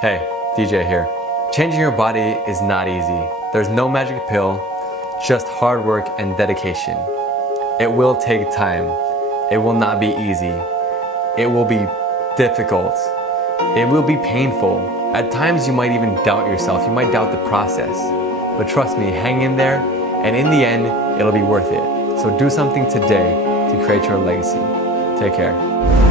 Hey, DJ here. Changing your body is not easy. There's no magic pill, just hard work and dedication. It will take time. It will not be easy. It will be difficult. It will be painful. At times you might even doubt yourself. You might doubt the process. But trust me, hang in there, and in the end, it'll be worth it. So do something today to create your legacy. Take care.